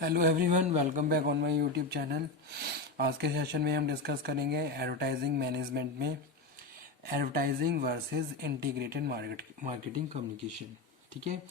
Hello everyone, welcome back on my YouTube channel. आज के session में हम डिस्कस करेंगे एडवर्टाइजिंग मैनेजमेंट में advertising versus integrated marketing communication. ठीक है,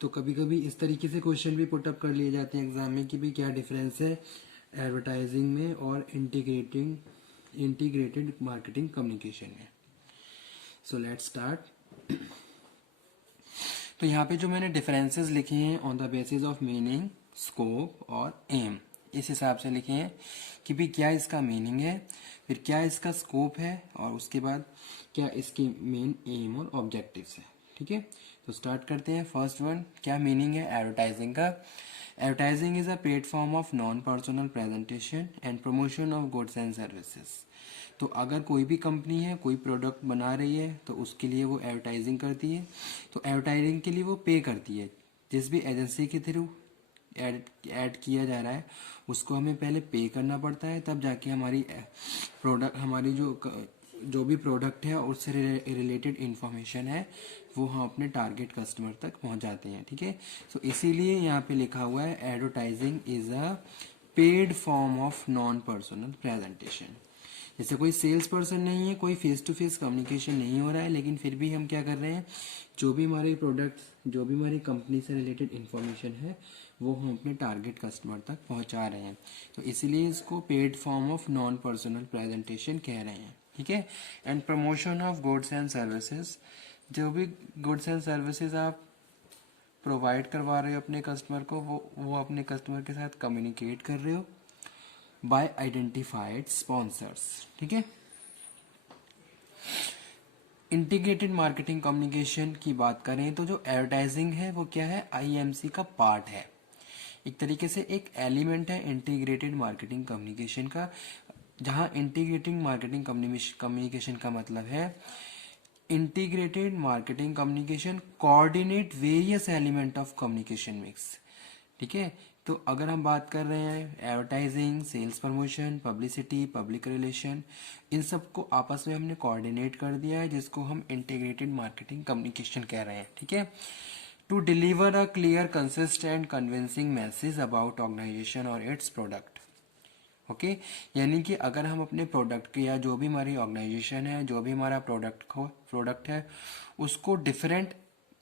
तो कभी कभी इस तरीके से क्वेश्चन भी पुटअप कर लिए जाते हैं एग्जाम में कि भी क्या डिफरेंस है एडवर्टाइजिंग में और इंटीग्रेटेड मार्केटिंग कम्युनिकेशन में। So let's start. तो यहाँ पे जो मैंने डिफरेंसेस लिखे हैं on the basis of meaning, scope और एम, इस हिसाब से लिखे हैं कि भी क्या इसका मीनिंग है, फिर क्या इसका स्कोप है और उसके बाद क्या इसके मेन एम और ऑब्जेक्टिव्स है। ठीक है, तो स्टार्ट करते हैं। फर्स्ट वन, क्या मीनिंग है एडवर्टाइजिंग का। Advertising is a platform of non personal presentation and promotion of goods and services. तो अगर कोई भी कंपनी है, कोई प्रोडक्ट बना रही है तो उसके लिए वो एडवर्टाइजिंग करती है। तो एडवर्टाइजिंग के लिए वो पे करती है। जिस भी एजेंसी के थ्रू ऐड किया जा रहा है उसको हमें पहले पे करना पड़ता है, तब जाके हमारी प्रोडक्ट, हमारी जो भी प्रोडक्ट है उससे रिलेटेड इंफॉर्मेशन है वो हम अपने टारगेट कस्टमर तक पहुंचाते हैं। ठीक है, तो इसीलिए यहाँ पे लिखा हुआ है advertising is a paid form of non personal presentation. जैसे कोई सेल्स पर्सन नहीं है, कोई फेस टू फेस कम्युनिकेशन नहीं हो रहा है, लेकिन फिर भी हम क्या कर रहे हैं, जो भी हमारे प्रोडक्ट्स, जो भी हमारी कंपनी से रिलेटेड इंफॉर्मेशन है वो हम अपने टारगेट कस्टमर तक पहुंचा रहे हैं। तो इसीलिए इसको paid form of non personal presentation कह रहे हैं। ठीक है, and promotion of goods and services, जो भी गुड्स एंड सर्विसेज आप प्रोवाइड करवा रहे हो अपने कस्टमर को, वो अपने कस्टमर के साथ कम्युनिकेट कर रहे हो बाय आइडेंटिफाइड स्पॉन्सर्स। ठीक है, इंटीग्रेटेड मार्केटिंग कम्युनिकेशन की बात करें तो जो एडवर्टाइजिंग है वो क्या है, आईएमसी का पार्ट है, एक तरीके से एक एलिमेंट है इंटीग्रेटेड मार्केटिंग कम्युनिकेशन का। जहां इंटीग्रेटेड मार्केटिंग कम्युनिकेशन का मतलब है integrated marketing communication coordinate various element of communication mix. ठीक है, तो अगर हम बात कर रहे हैं advertising, sales promotion, publicity, public relation, इन सबको आपस में हमने कोऑर्डिनेट कर दिया है, जिसको हम इंटीग्रेटेड मार्केटिंग कम्युनिकेशन कह रहे हैं। ठीक है, to deliver a clear, consistent, convincing message about organization और इट्स प्रोडक्ट। ओके, यानी कि अगर हम अपने प्रोडक्ट के या जो भी हमारी ऑर्गेनाइजेशन है, जो भी हमारा प्रोडक्ट है उसको डिफरेंट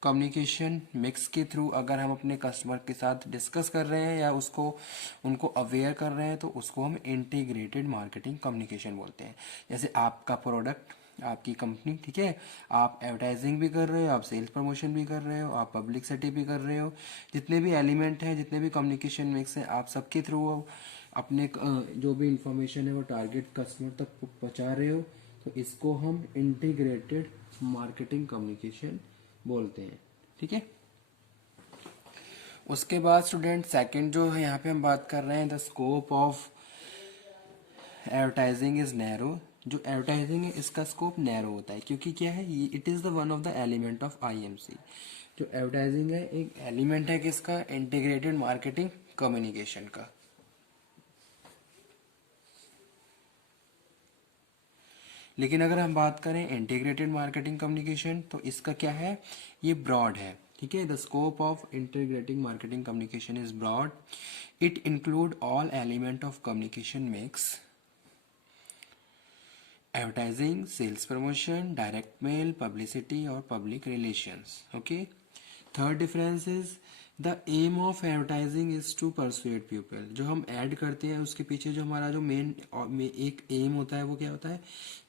कम्युनिकेशन मिक्स के थ्रू अगर हम अपने कस्टमर के साथ डिस्कस कर रहे हैं या उसको उनको अवेयर कर रहे हैं तो उसको हम इंटीग्रेटेड मार्केटिंग कम्युनिकेशन बोलते हैं। जैसे आपका प्रोडक्ट, आपकी कंपनी, ठीक है, आप एडवर्टाइजिंग भी कर रहे हो, आप सेल्स प्रमोशन भी कर रहे हो, आप पब्लिसिटी भी कर रहे हो, जितने भी एलिमेंट हैं, जितने भी कम्युनिकेशन मिक्स हैं, आप सबके थ्रू अपने जो भी इंफॉर्मेशन है वो टारगेट कस्टमर तक पहुंचा रहे हो। तो इसको हम इंटीग्रेटेड मार्केटिंग कम्युनिकेशन बोलते हैं। ठीक है, उसके बाद स्टूडेंट सेकंड जो है यहाँ पे हम बात कर रहे हैं, the scope of advertising is narrow. जो एडवर्टाइजिंग है इसका स्कोप नैरो होता है, क्योंकि क्या है, it is the one of the element of IMC. जो एडवर्टाइजिंग है एक एलिमेंट है किसका, इंटीग्रेटेड मार्केटिंग कम्युनिकेशन का। लेकिन अगर हम बात करें इंटीग्रेटेड मार्केटिंग कम्युनिकेशन तो इसका क्या है, ये ब्रॉड है। ठीक है, the scope of integrating marketing communication is broad. It include all element of communication mix, advertising, sales promotion, direct mail, publicity और public relations. Okay, third difference is the aim of advertising is to persuade people. जो हम add करते हैं उसके पीछे जो हमारा जो मेन एक एम होता है वो क्या होता है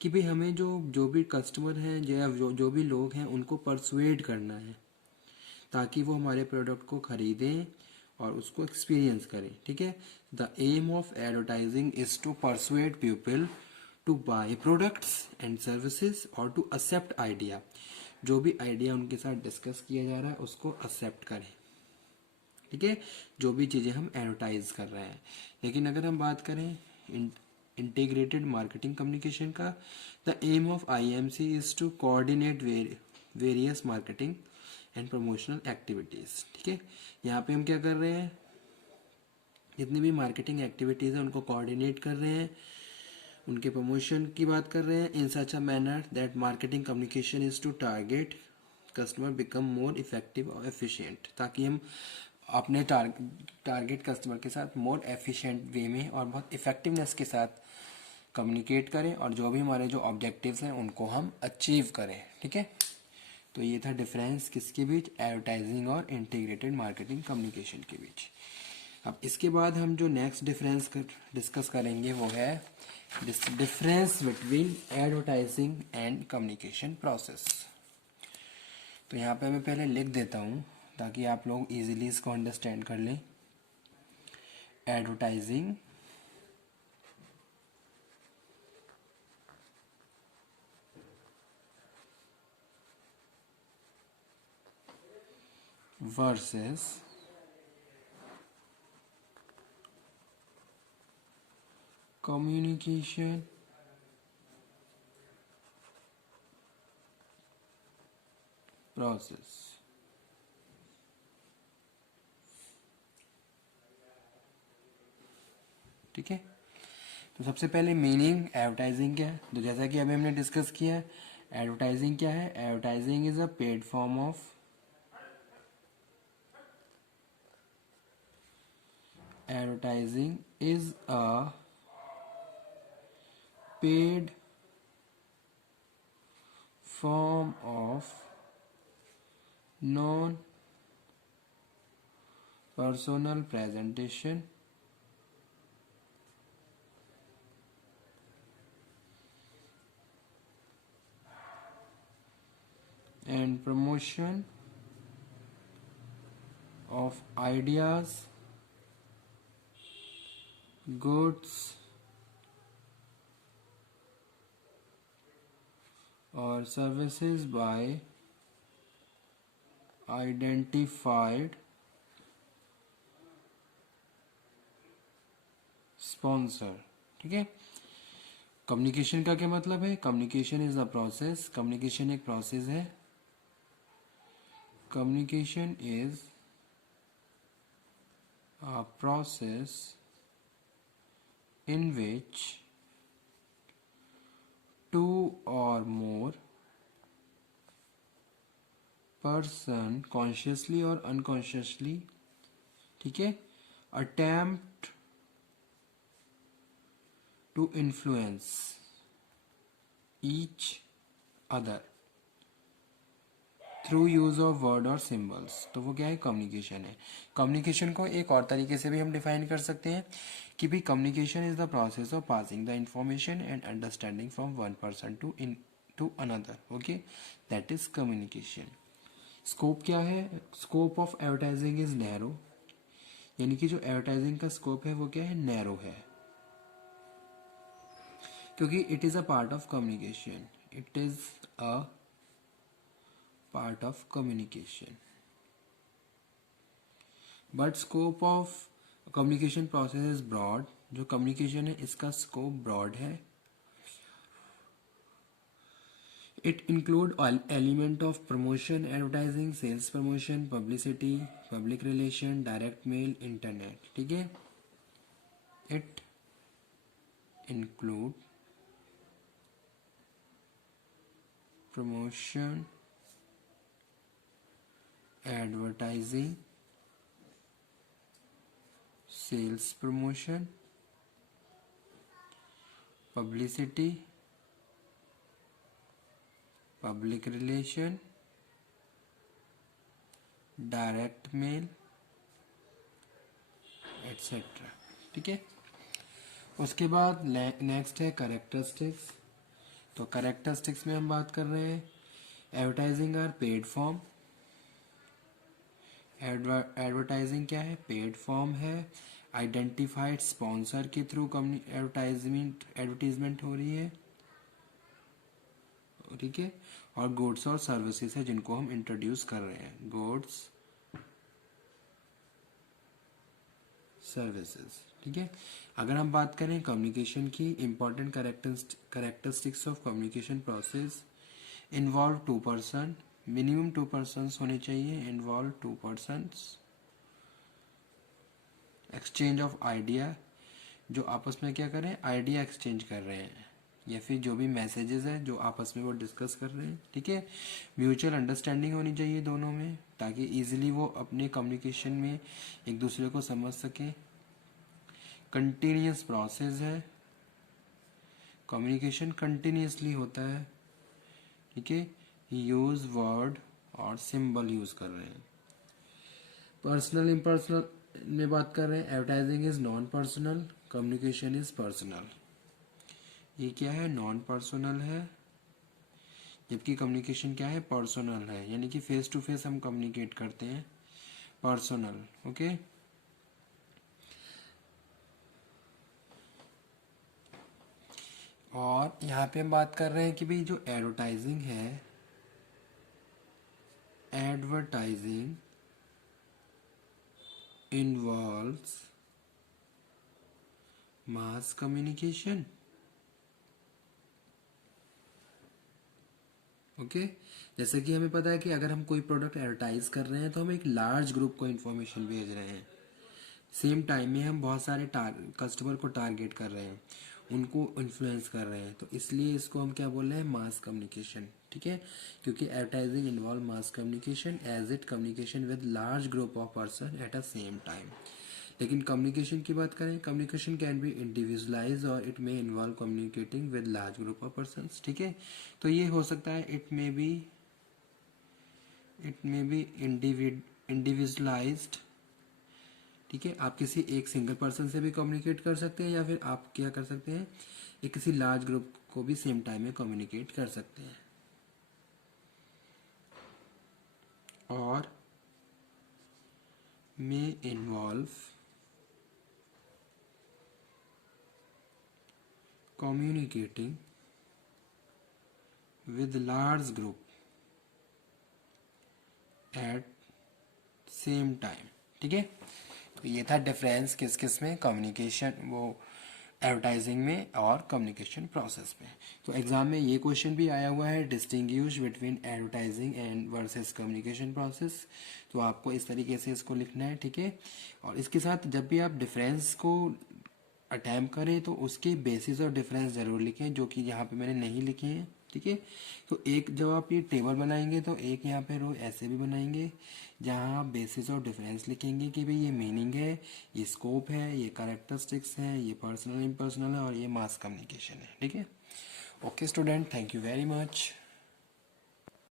कि भाई हमें जो भी कस्टमर हैं या जो भी लोग हैं उनको परसुएड करना है ताकि वो हमारे प्रोडक्ट को खरीदें और उसको एक्सपीरियंस करें। ठीक है, the aim of advertising is to persuade people to buy products and services और टू एक्सेप्ट आइडिया। जो भी आइडिया उनके साथ डिस्कस किया जा रहा है उसको एक्सेप्ट करें। ठीक है, जो भी चीज़ें हम एडवर्टाइज कर रहे हैं। लेकिन अगर हम बात करें इंटीग्रेटेड मार्केटिंग कम्युनिकेशन का, the aim of IMC is to coordinate various marketing and promotional activities. ठीक है, यहाँ पे हम क्या कर रहे हैं, जितनी भी मार्केटिंग एक्टिविटीज़ हैं उनको कोऑर्डिनेट कर रहे हैं, उनके प्रमोशन की बात कर रहे हैं in such a manner that marketing communication is to target customer become more effective और एफिशिएंट, ताकि हम अपने टारगेट कस्टमर के साथ मोर एफिशिएंट वे में और बहुत इफ़ेक्टिवनेस के साथ कम्युनिकेट करें और जो भी हमारे जो ऑब्जेक्टिव्स हैं उनको हम अचीव करें। ठीक है, तो ये था डिफरेंस किसके बीच, एडवर्टाइजिंग और इंटीग्रेटेड मार्केटिंग कम्युनिकेशन के बीच। अब इसके बाद हम जो नेक्स्ट डिफरेंस डिस्कस करेंगे वो है difference between advertising and communication process. तो यहाँ पे मैं पहले लिख देता हूँ ताकि आप लोग इजीली इसको अंडरस्टैंड कर लें। Advertising versus communication process. ठीक है, तो सबसे पहले मीनिंग एडवर्टाइजिंग क्या है, तो जैसा कि अभी हमने डिस्कस किया है, एडवर्टाइजिंग क्या है, advertising is a paid form of advertising is a paid form of non-personal presentation and promotion of ideas, goods or services by identified sponsor। ठीक है, कम्युनिकेशन का क्या मतलब है, communication is a process, communication एक process है, communication is a process in which two or more person consciously or unconsciously, ठीक है, attempt to influence each other through use of word और सिम्बल्स। तो वो क्या है, कम्युनिकेशन है। कम्युनिकेशन को एक और तरीके से भी हम डिफाइन कर सकते हैं कि भाई communication is the process of passing the information and understanding from one person to another. Okay, that is communication. Scope क्या है, scope of advertising is narrow, यानी कि जो एडवर्टाइजिंग का स्कोप है वो क्या है, नैरो है, क्योंकि it is a part of communication, it is a part of communication, but scope of communication process is broad। जो communication है इसका scope broad है, it include all element of promotion, advertising, sales promotion, publicity, public relation, direct mail, internet। ठीक है, it include promotion, advertising, sales promotion, publicity, public relation, direct mail, etcetera. ठीक है, उसके बाद नेक्स्ट है करेक्टरिस्टिक्स। तो characteristics में हम बात कर रहे हैं, advertising are paid form. Advertising क्या है, पेड फॉर्म है, आइडेंटिफाइड स्पॉन्सर के थ्रू एडवर्टीजमेंट हो रही है। ठीक है, और गुड्स और सर्विसेज है जिनको हम इंट्रोड्यूस कर रहे हैं, गुड्स सर्विसेज। ठीक है, अगर हम बात करें कम्युनिकेशन की important characteristics of communication process, involve two person, minimum two persons होने चाहिए, involve two persons, exchange of idea, जो आपस में क्या करें, आइडिया एक्सचेंज कर रहे हैं, या फिर जो भी मैसेजेस हैं जो आपस में वो डिस्कस कर रहे हैं, ठीक है। म्यूचुअल अंडरस्टैंडिंग होनी चाहिए दोनों में, ताकि इजीली वो अपने कम्युनिकेशन में एक दूसरे को समझ सकें। कंटिन्यूस प्रोसेस है, कम्युनिकेशन कंटिन्यूसली होता है, ठीक है। यूज वर्ड और सिंबल यूज कर रहे हैं। पर्सनल इम्पर्सनल में बात कर रहे हैं। Advertising is non personal, communication is personal. ये क्या है, नॉन पर्सनल है, जबकि कम्युनिकेशन क्या है, पर्सनल है, यानी कि फेस टू फेस हम कम्युनिकेट करते हैं, पर्सनल। ओके, और यहाँ पे हम बात कर रहे हैं कि भाई जो एडवर्टाइजिंग है, advertising involves mass communication. Okay, जैसे कि हमें पता है कि अगर हम कोई प्रोडक्ट एडवर्टाइज कर रहे हैं तो हम एक लार्ज ग्रुप को इन्फॉर्मेशन भेज रहे हैं। सेम टाइम में हम बहुत सारे कस्टमर को टारगेट कर रहे हैं, उनको इन्फ्लुएंस कर रहे हैं, तो इसलिए इसको हम क्या बोल रहे हैं, मास कम्युनिकेशन, ठीक है। क्योंकि advertising involve mass communication as it communication with large group of person at a same time. लेकिन कम्युनिकेशन की बात करें, कम्युनिकेशन कैन बी इंडिविजुअलाइज और it may involve communicating with large group of person, ठीक है। तो ये हो सकता है इट मे बी इंडिविजुअलाइज्ड, ठीक है। आप किसी एक सिंगल पर्सन से भी कम्युनिकेट कर सकते हैं, या फिर आप क्या कर सकते हैं, एक किसी लार्ज ग्रुप को भी सेम टाइम में कम्युनिकेट कर सकते हैं। और may involve communicating with large group at same time, ठीक है। तो ये था डिफरेंस किस किस में, कम्युनिकेशन, वो एडवर्टाइजिंग में और कम्युनिकेशन प्रोसेस में। तो एग्जाम में ये क्वेश्चन भी आया हुआ है, distinguish between advertising and versus communication process. तो आपको इस तरीके से इसको लिखना है, ठीक है। और इसके साथ जब भी आप डिफरेंस को अटैम्प्ट करें तो उसके बेसिस और डिफरेंस ज़रूर लिखें, जो कि यहाँ पे मैंने नहीं लिखे हैं, ठीक है। तो एक जब आप ये टेबल बनाएंगे तो एक यहाँ पे रो ऐसे भी बनाएंगे, जहाँ आप बेसिस और डिफरेंस लिखेंगे कि भाई ये मीनिंग है, ये स्कोप है, ये कैरेक्टरिस्टिक्स है, ये पर्सनल इम्पर्सनल है, और ये मास कम्युनिकेशन है, ठीक है। Okay student, thank you very much.